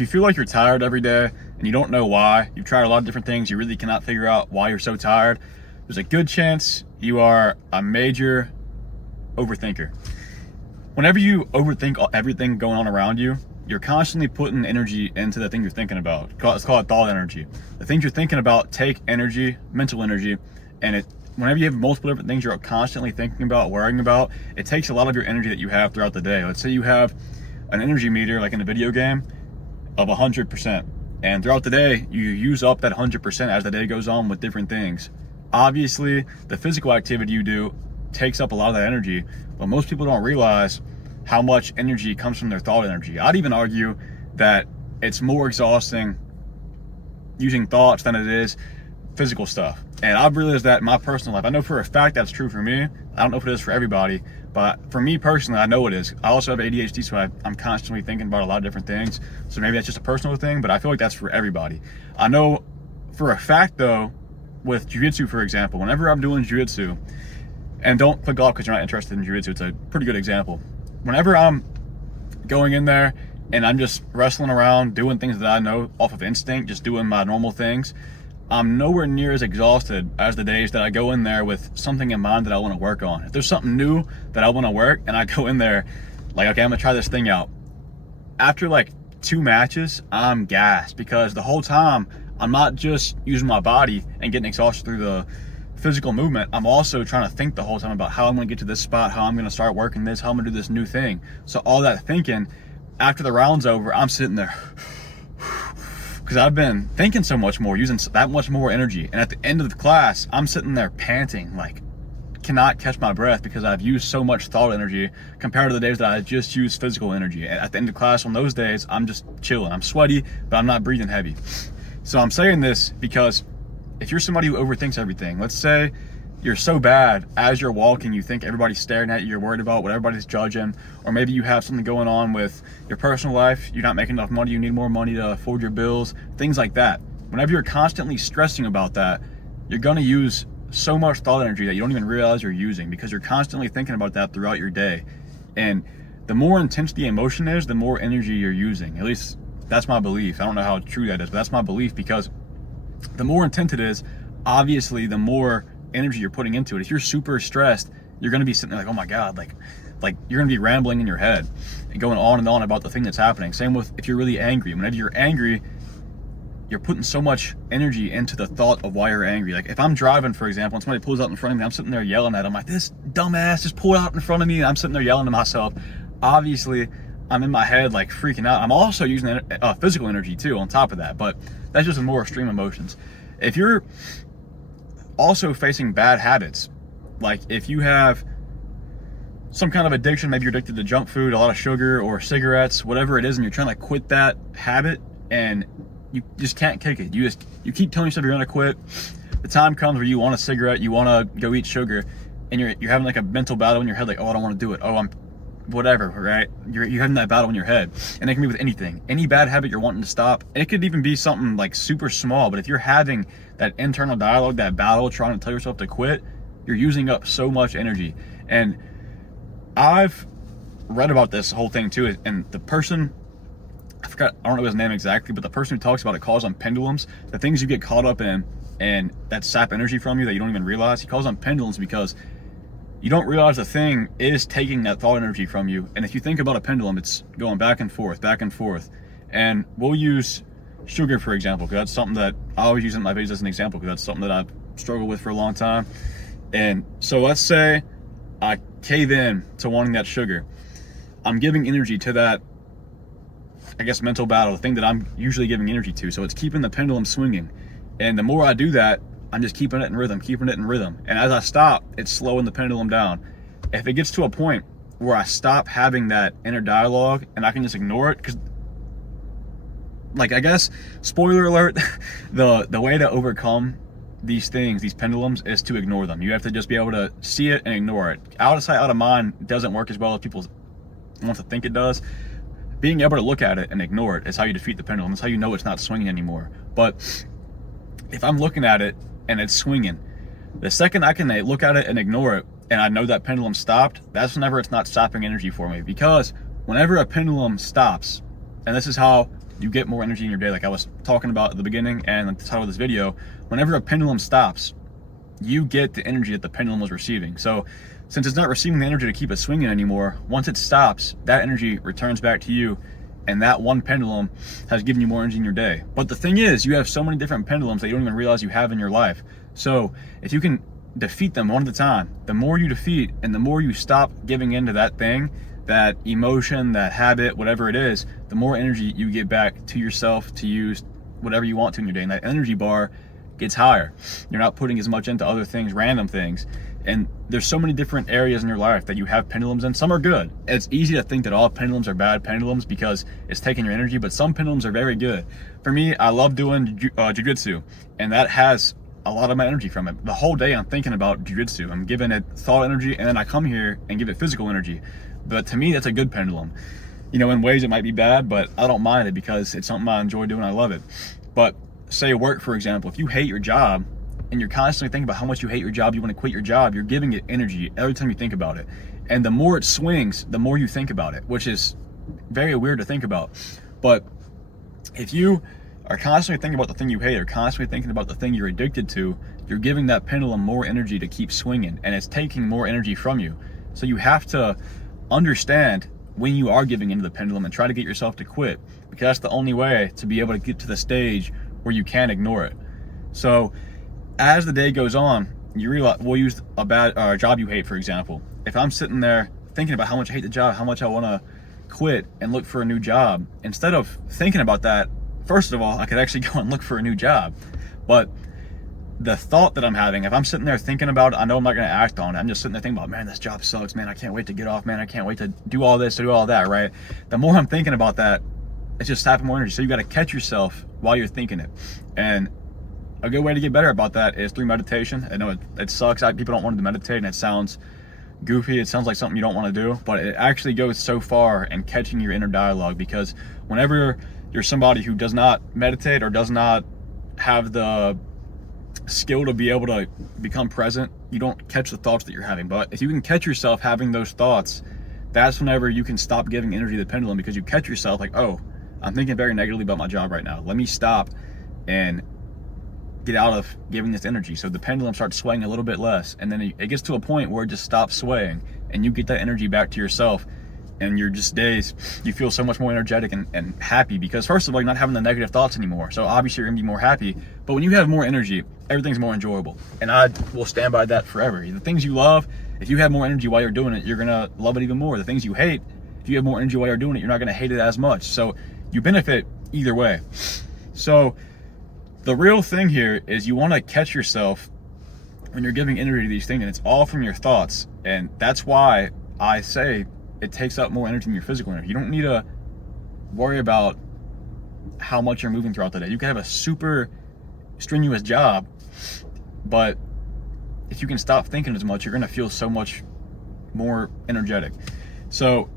If you feel like you're tired every day and you don't know why, you've tried a lot of different things, you really cannot figure out why you're so tired, there's a good chance you are a major overthinker. Whenever you overthink everything going on around you, you're constantly putting energy into the thing you're thinking about. It's called thought energy. The things you're thinking about take energy, mental energy, and whenever you have multiple different things you're constantly thinking about, worrying about, it takes a lot of your energy that you have throughout the day. Let's say you have an energy meter, like in a video game, of 100%. And throughout the day, you use up that 100% as the day goes on with different things. Obviously, the physical activity you do takes up a lot of that energy, but most people don't realize how much energy comes from their thought energy. I'd even argue that it's more exhausting using thoughts than it is physical stuff. And I've realized that in my personal life. I know for a fact that's true for me. I don't know if it is for everybody, but for me personally, I know it is. I also have ADHD, so I'm constantly thinking about a lot of different things. So maybe that's just a personal thing, but I feel like that's for everybody. I know for a fact though, with jiu-jitsu, for example, whenever I'm doing jiu-jitsu, and don't click off because you're not interested in jiu-jitsu, it's a pretty good example. Whenever I'm going in there and I'm just wrestling around, doing things that I know off of instinct, just doing my normal things, I'm nowhere near as exhausted as the days that I go in there with something in mind that I want to work on. If there's something new that I want to work and I go in there like, okay, I'm gonna try this thing out. After like 2 matches, I'm gassed because the whole time I'm not just using my body and getting exhausted through the physical movement, I'm also trying to think the whole time about how I'm gonna get to this spot, how I'm gonna start working this, how I'm gonna do this new thing. So all that thinking, after the round's over, I'm sitting there because I've been thinking so much more, using that much more energy. And at the end of the class, I'm sitting there panting, like cannot catch my breath because I've used so much thought energy compared to the days that I just used physical energy. And at the end of class on those days, I'm just chilling. I'm sweaty, but I'm not breathing heavy. So I'm saying this because if you're somebody who overthinks everything, let's say you're so bad as you're walking, you think everybody's staring at you, you're worried about what everybody's judging, or maybe you have something going on with your personal life, you're not making enough money, you need more money to afford your bills, things like that. Whenever you're constantly stressing about that, you're gonna use so much thought energy that you don't even realize you're using because you're constantly thinking about that throughout your day. And the more intense the emotion is, the more energy you're using. At least that's my belief. I don't know how true that is, but that's my belief because the more intense it is, obviously the more energy you're putting into it. If you're super stressed, you're gonna be sitting there like, oh my God, like you're gonna be rambling in your head and going on and on about the thing that's happening. Same with if you're really angry. Whenever you're angry, you're putting so much energy into the thought of why you're angry. Like if I'm driving, for example, and somebody pulls out in front of me, I'm sitting there yelling at them like, this dumbass just pulled out in front of me, and I'm sitting there yelling to myself. Obviously, I'm in my head like freaking out. I'm also using physical energy too on top of that, but that's just more extreme emotions. If you're also facing bad habits, like if you have some kind of addiction, maybe you're addicted to junk food, a lot of sugar or cigarettes, whatever it is, and you're trying to quit that habit and you just can't kick it. You keep telling yourself you're gonna quit. The time comes where you want a cigarette, you want to go eat sugar, and you're having like a mental battle in your head, like, oh, I don't want to do it. Oh, I'm whatever, right? You're having that battle in your head, and it can be with anything, any bad habit you're wanting to stop. It could even be something like super small, but if you're having that internal dialogue, that battle, trying to tell yourself to quit, you're using up so much energy. And I've read about this whole thing too, and the person, I don't know his name exactly, but the person who talks about it calls them pendulums. The things you get caught up in and that sap energy from you that you don't even realize, he calls them pendulums because you don't realize the thing is taking that thought energy from you. And if you think about a pendulum, it's going back and forth, back and forth. And we'll use sugar, for example, because that's something that I always use in my videos as an example, because that's something that I've struggled with for a long time. And so let's say I cave in to wanting that sugar. I'm giving energy to that, I guess, mental battle, the thing that I'm usually giving energy to. So it's keeping the pendulum swinging. And the more I do that, I'm just keeping it in rhythm, keeping it in rhythm. And as I stop, it's slowing the pendulum down. If it gets to a point where I stop having that inner dialogue and I can just ignore it, because, like, I guess, spoiler alert, the way to overcome these things, these pendulums, is to ignore them. You have to just be able to see it and ignore it. Out of sight, out of mind doesn't work as well as people want to think it does. Being able to look at it and ignore it is how you defeat the pendulum. It's how you know it's not swinging anymore. But if I'm looking at it and it's swinging, the second I can look at it and ignore it and I know that pendulum stopped, that's whenever it's not stopping energy for me. Because whenever a pendulum stops, and this is how you get more energy in your day. Like I was talking about at the beginning and at the title of this video, whenever a pendulum stops, you get the energy that the pendulum was receiving. So since it's not receiving the energy to keep it swinging anymore, once it stops, that energy returns back to you, and that one pendulum has given you more energy in your day. But the thing is, you have so many different pendulums that you don't even realize you have in your life. So if you can defeat them one at a time, the more you defeat and the more you stop giving into that thing, that emotion, that habit, whatever it is, the more energy you get back to yourself to use whatever you want to in your day. And that energy bar gets higher. You're not putting as much into other things, random things. And there's so many different areas in your life that you have pendulums in. Some are good. It's easy to think that all pendulums are bad pendulums because it's taking your energy, but some pendulums are very good. For me, I love doing jiu-jitsu, and that has a lot of my energy from it. The whole day I'm thinking about jiu-jitsu. I'm giving it thought energy, and then I come here and give it physical energy. But to me, that's a good pendulum. You know, in ways it might be bad, but I don't mind it because it's something I enjoy doing. I love it. But say work, for example, if you hate your job and you're constantly thinking about how much you hate your job, you want to quit your job, you're giving it energy every time you think about it. And the more it swings, the more you think about it, which is very weird to think about. But if you are constantly thinking about the thing you hate or constantly thinking about the thing you're addicted to, you're giving that pendulum more energy to keep swinging, and it's taking more energy from you. So you have to understand when you are giving into the pendulum and try to get yourself to quit, because that's the only way to be able to get to the stage where you can't ignore it. So as the day goes on, you realize, we'll use a bad job you hate, for example. If I'm sitting there thinking about how much I hate the job, how much I want to quit and look for a new job, instead of thinking about that, first of all, I could actually go and look for a new job. But the thought that I'm having, if I'm sitting there thinking about it, I know I'm not going to act on it. I'm just sitting there thinking about, man, this job sucks, man, I can't wait to get off, man, I can't wait to do all this, to do all that, right? The more I'm thinking about that, it's just tapping more energy. So you got to catch yourself while you're thinking it. And a good way to get better about that is through meditation. I know it sucks. People don't want to meditate, and it sounds goofy. It sounds like something you don't want to do, but it actually goes so far in catching your inner dialogue, because whenever you're somebody who does not meditate or does not have the skill to be able to become present, you don't catch the thoughts that you're having. But if you can catch yourself having those thoughts, that's whenever you can stop giving energy to the pendulum, because you catch yourself like, oh, I'm thinking very negatively about my job right now. Let me stop and get out of giving this energy. So the pendulum starts swaying a little bit less, and then it gets to a point where it just stops swaying, and you get that energy back to yourself, and your just days, you feel so much more energetic and happy, because first of all, you're not having the negative thoughts anymore. So obviously you're gonna be more happy, but when you have more energy, everything's more enjoyable. And I will stand by that forever. The things you love, if you have more energy while you're doing it, you're gonna love it even more. The things you hate, if you have more energy while you're doing it, you're not gonna hate it as much. So you benefit either way. So the real thing here is you want to catch yourself when you're giving energy to these things, and it's all from your thoughts. And that's why I say it takes up more energy than your physical energy. You don't need to worry about how much you're moving throughout the day. You can have a super strenuous job, but if you can stop thinking as much, you're going to feel so much more energetic. So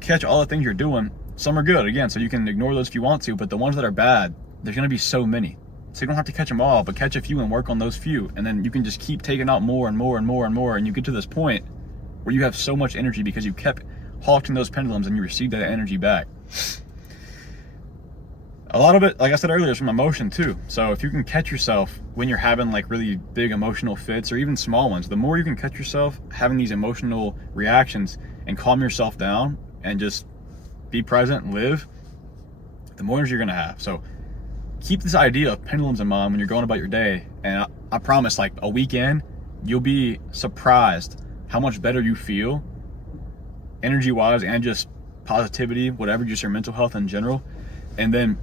catch all the things you're doing. Some are good, again, so you can ignore those if you want to, but the ones that are bad, there's going to be so many. So you don't have to catch them all, but catch a few and work on those few. And then you can just keep taking out more and more and more and more. And you get to this point where you have so much energy because you kept halting those pendulums and you received that energy back. A lot of it, like I said earlier, is from emotion too. So if you can catch yourself when you're having like really big emotional fits or even small ones, the more you can catch yourself having these emotional reactions and calm yourself down and just be present and live, the more energy you're going to have. So keep this idea of pendulums in mind when you're going about your day, and I promise, like a weekend, you'll be surprised how much better you feel energy-wise and just positivity, whatever, just your mental health in general. And then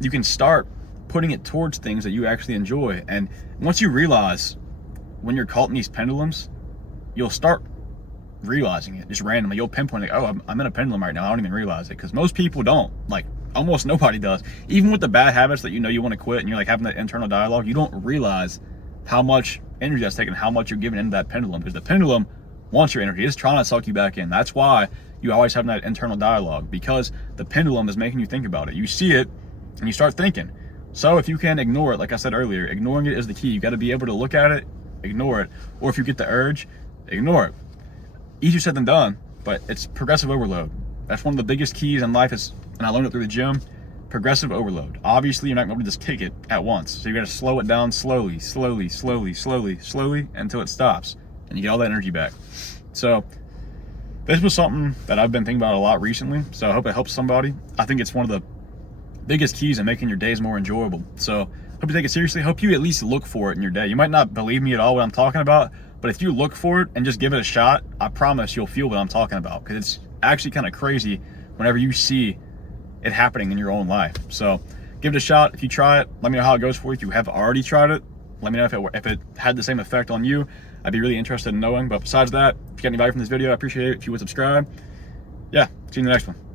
you can start putting it towards things that you actually enjoy. And once you realize when you're caught in these pendulums, you'll start realizing it just randomly. You'll pinpoint it, oh, I'm in a pendulum right now, I don't even realize it, because most people don't. Like almost nobody does. Even with the bad habits that you know you want to quit and you're like having that internal dialogue, you don't realize how much energy that's taking, how much you're giving into that pendulum, because the pendulum wants your energy. It's trying to suck you back in. That's why you always have that internal dialogue, because the pendulum is making you think about it. You see it and you start thinking. So if you can ignore it, like I said earlier, ignoring it is the key. You got to be able to look at it, ignore it, or if you get the urge, ignore it. Easier said than done, but it's progressive overload. That's one of the biggest keys in life, is, and I learned it through the gym, progressive overload. Obviously, you're not going to just kick it at once. So you're going to slow it down slowly until it stops and you get all that energy back. So this was something that I've been thinking about a lot recently. So I hope it helps somebody. I think it's one of the biggest keys in making your days more enjoyable. So hope you take it seriously. Hope you at least look for it in your day. You might not believe me at all what I'm talking about, but if you look for it and just give it a shot, I promise you'll feel what I'm talking about, because it's actually kind of crazy whenever you see it happening in your own life. So give it a shot. If you try it, let me know how it goes for you. If you have already tried it, let me know if it had the same effect on you. I'd be really interested in knowing. But besides that, if you got any value from this video, I appreciate it. If you would subscribe. Yeah, see you in the next one.